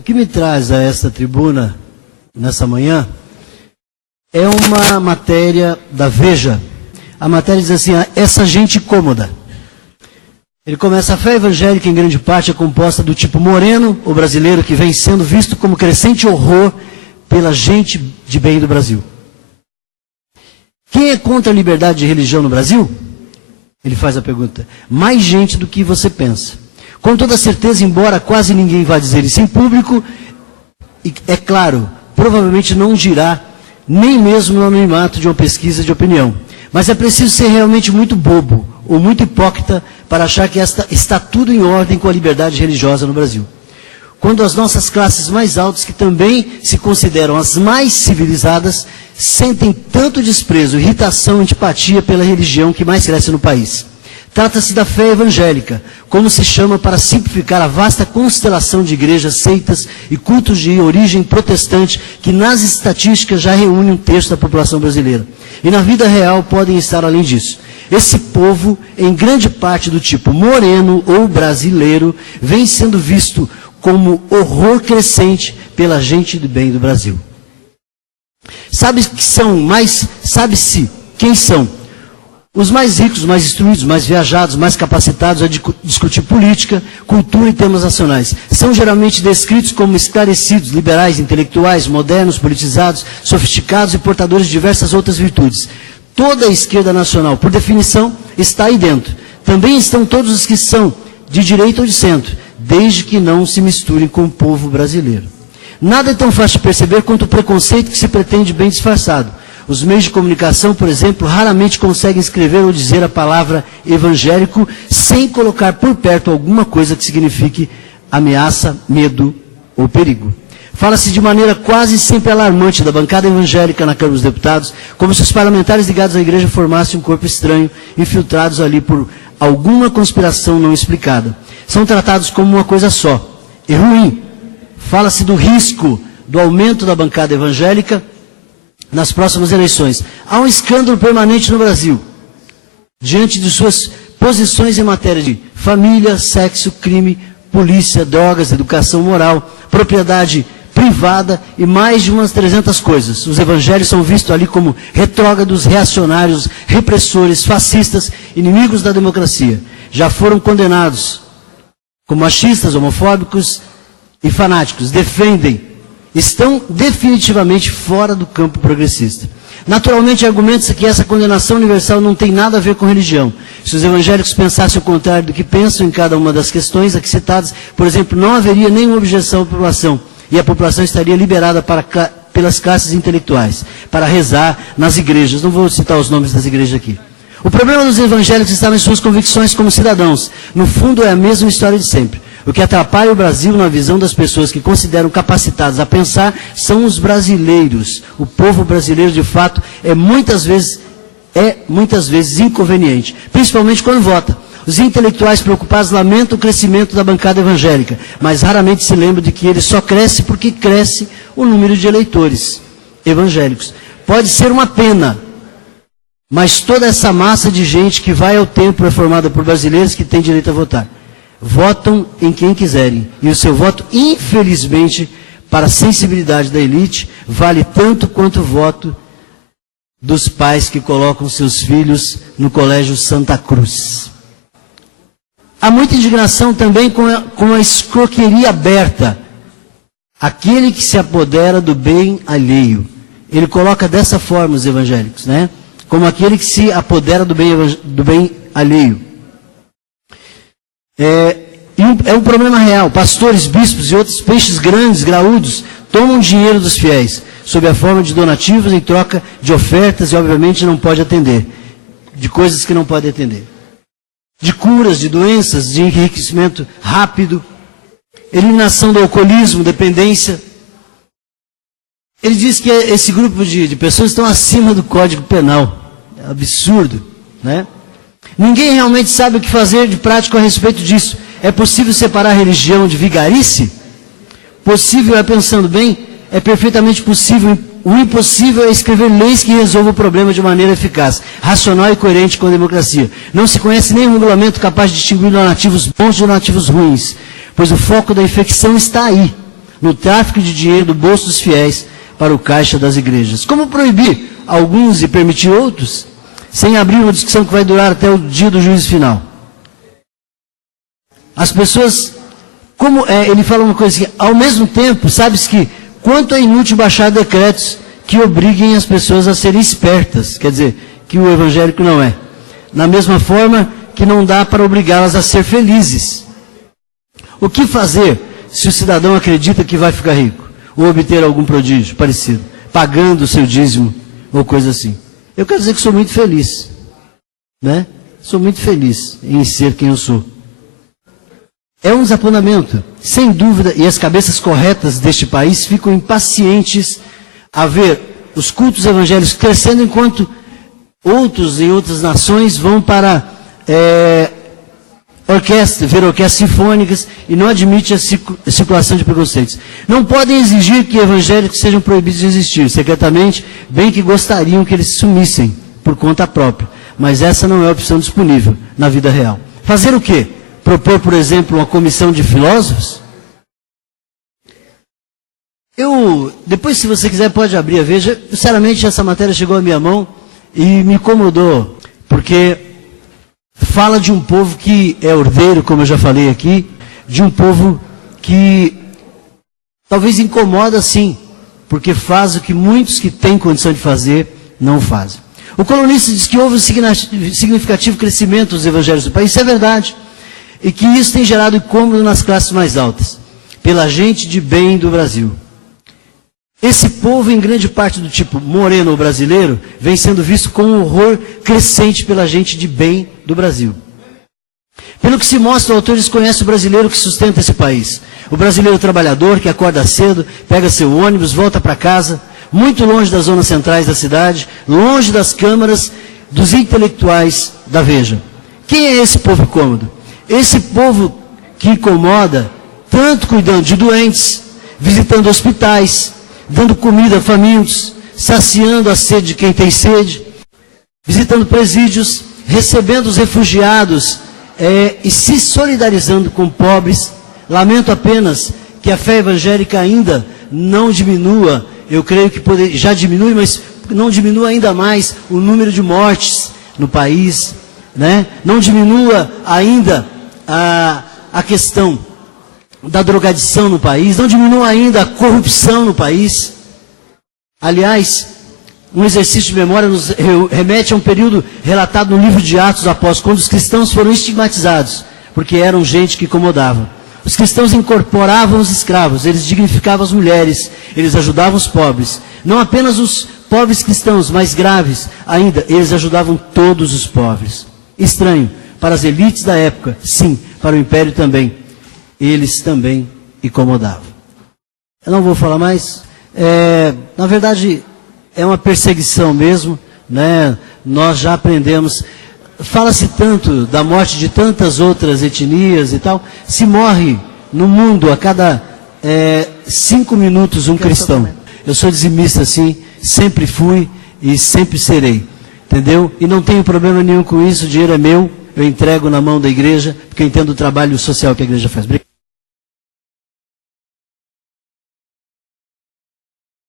o que me traz a esta tribuna, nessa manhã, é uma matéria da Veja. A matéria diz assim, essa gente incômoda. Ele começa, a fé evangélica em grande parte é composta do tipo moreno, o brasileiro que vem sendo visto como crescente horror pela gente de bem do Brasil. Quem é contra a liberdade de religião no Brasil? Ele faz a pergunta. Mais gente do que você pensa. Com toda certeza, embora quase ninguém vá dizer isso em público, é claro, provavelmente não dirá nem mesmo no anonimato de uma pesquisa de opinião. Mas é preciso ser realmente muito bobo ou muito hipócrita para achar que está tudo em ordem com a liberdade religiosa no Brasil. Quando as nossas classes mais altas, que também se consideram as mais civilizadas, sentem tanto desprezo, irritação, antipatia pela religião que mais cresce no país. Trata-se da fé evangélica, como se chama para simplificar a vasta constelação de igrejas, seitas e cultos de origem protestante que nas estatísticas já reúne um terço da população brasileira. E na vida real podem estar além disso. Esse povo, em grande parte do tipo moreno ou brasileiro, vem sendo visto como horror crescente pela gente do bem do Brasil. Sabe-se quem são? Os mais ricos, mais instruídos, mais viajados, mais capacitados a discutir política, cultura e temas nacionais. São geralmente descritos como esclarecidos, liberais, intelectuais, modernos, politizados, sofisticados e portadores de diversas outras virtudes. Toda a esquerda nacional, por definição, está aí dentro. Também estão todos os que são de direita ou de centro, desde que não se misturem com o povo brasileiro. Nada é tão fácil de perceber quanto o preconceito que se pretende bem disfarçado. Os meios de comunicação, por exemplo, raramente conseguem escrever ou dizer a palavra evangélico sem colocar por perto alguma coisa que signifique ameaça, medo ou perigo. Fala-se de maneira quase sempre alarmante da bancada evangélica na Câmara dos Deputados, como se os parlamentares ligados à igreja formassem um corpo estranho, infiltrados ali por alguma conspiração não explicada. São tratados como uma coisa só, e ruim. Fala-se do risco do aumento da bancada evangélica nas próximas eleições. Há um escândalo permanente no Brasil, diante de suas posições em matéria de família, sexo, crime, polícia, drogas, educação moral, propriedade privada e mais de umas 300 coisas. Os evangelhos são vistos ali como retrógrados, reacionários, repressores, fascistas, inimigos da democracia. Já foram condenados como machistas, homofóbicos e fanáticos. Estão definitivamente fora do campo progressista. Naturalmente, argumenta-se que essa condenação universal não tem nada a ver com religião. Se os evangélicos pensassem o contrário do que pensam em cada uma das questões aqui citadas, por exemplo, não haveria nenhuma objeção à população, e a população estaria liberada pelas classes intelectuais, para rezar nas igrejas. Não vou citar os nomes das igrejas aqui. O problema dos evangélicos está nas suas convicções como cidadãos. No fundo, é a mesma história de sempre. O que atrapalha o Brasil na visão das pessoas que consideram capacitadas a pensar são os brasileiros. O povo brasileiro, de fato, é muitas vezes inconveniente, principalmente quando vota. Os intelectuais preocupados lamentam o crescimento da bancada evangélica, mas raramente se lembram de que ele só cresce porque cresce o número de eleitores evangélicos. Pode ser uma pena, mas toda essa massa de gente que vai ao templo é formada por brasileiros que têm direito a votar. Votam em quem quiserem. E o seu voto, infelizmente, para a sensibilidade da elite, vale tanto quanto o voto dos pais que colocam seus filhos no Colégio Santa Cruz. Há muita indignação também com a escroqueria aberta. Aquele que se apodera do bem alheio. Ele coloca dessa forma os evangélicos, né? Como aquele que se apodera do bem alheio. É um problema real. Pastores, bispos e outros peixes grandes, graúdos, tomam dinheiro dos fiéis, sob a forma de donativos em troca de ofertas, e obviamente não pode atender, de coisas que não pode atender. De curas, de doenças, de enriquecimento rápido, eliminação do alcoolismo, dependência. Ele diz que esse grupo de pessoas estão acima do Código Penal. É absurdo, né? Ninguém realmente sabe o que fazer de prático a respeito disso. É possível separar a religião de vigarice? Possível é, pensando bem, é perfeitamente possível. O impossível é escrever leis que resolvam o problema de maneira eficaz, racional e coerente com a democracia. Não se conhece nenhum regulamento capaz de distinguir donativos bons de donativos ruins, pois o foco da infecção está aí. no tráfico de dinheiro do bolso dos fiéis para o caixa das igrejas. Como proibir alguns e permitir outros, sem abrir uma discussão que vai durar até o dia do juízo final? As pessoas, ele fala uma coisa assim, ao mesmo tempo, sabes que quanto é inútil baixar decretos que obriguem as pessoas a serem espertas, quer dizer, que o evangélico não é. Na mesma forma que não dá para obrigá-las a ser felizes. O que fazer se o cidadão acredita que vai ficar rico? Ou obter algum prodígio parecido, pagando o seu dízimo, ou coisa assim? Eu quero dizer que sou muito feliz, né? Sou muito feliz em ser quem eu sou. É um desapontamento, sem dúvida, e as cabeças corretas deste país ficam impacientes a ver os cultos evangélicos crescendo enquanto outros em outras nações vão para ver orquestras sinfônicas e não admite a circulação de preconceitos. Não podem exigir que evangélicos sejam proibidos de existir. Secretamente, bem que gostariam que eles sumissem por conta própria. Mas essa não é a opção disponível na vida real. Fazer o quê? Propor, por exemplo, uma comissão de filósofos? Depois, se você quiser, pode abrir a Veja. Sinceramente, essa matéria chegou à minha mão e me incomodou, porque fala de um povo que é ordeiro, como eu já falei aqui, de um povo que talvez incomoda sim, porque faz o que muitos que têm condição de fazer não fazem. O colunista diz que houve um significativo crescimento dos evangelhos do país, isso é verdade, e que isso tem gerado incômodo nas classes mais altas, pela gente de bem do Brasil. Esse povo, em grande parte do tipo moreno ou brasileiro, vem sendo visto com um horror crescente pela gente de bem do Brasil. Pelo que se mostra, o autor desconhece o brasileiro que sustenta esse país. O brasileiro trabalhador que acorda cedo, pega seu ônibus, volta para casa, muito longe das zonas centrais da cidade, longe das câmaras dos intelectuais da Veja. Quem é esse povo incômodo? Esse povo que incomoda, tanto cuidando de doentes, visitando hospitais, dando comida a famintos, saciando a sede de quem tem sede, visitando presídios, recebendo os refugiados e se solidarizando com pobres. Lamento apenas que a fé evangélica ainda não diminua, eu creio que já diminui, mas não diminua ainda mais o número de mortes no país, né? Não diminua ainda a questão da drogadição no país, não diminua ainda a corrupção no país. Aliás, um exercício de memória nos remete a um período relatado no livro de Atos dos Apóstolos, quando os cristãos foram estigmatizados, porque eram gente que incomodava. Os cristãos incorporavam os escravos, eles dignificavam as mulheres, eles ajudavam os pobres. Não apenas os pobres cristãos, mais graves ainda, eles ajudavam todos os pobres. Estranho, para as elites da época, sim, para o império também. Eles também incomodavam. Eu não vou falar mais. Na verdade, é uma perseguição mesmo, né? Nós já aprendemos. Fala-se tanto da morte de tantas outras etnias e tal. Se morre no mundo a cada 5 minutos um cristão. Eu sou dizimista assim, sempre fui e sempre serei. Entendeu? E não tenho problema nenhum com isso, o dinheiro é meu, eu entrego na mão da igreja, porque eu entendo o trabalho social que a igreja faz. Obrigado.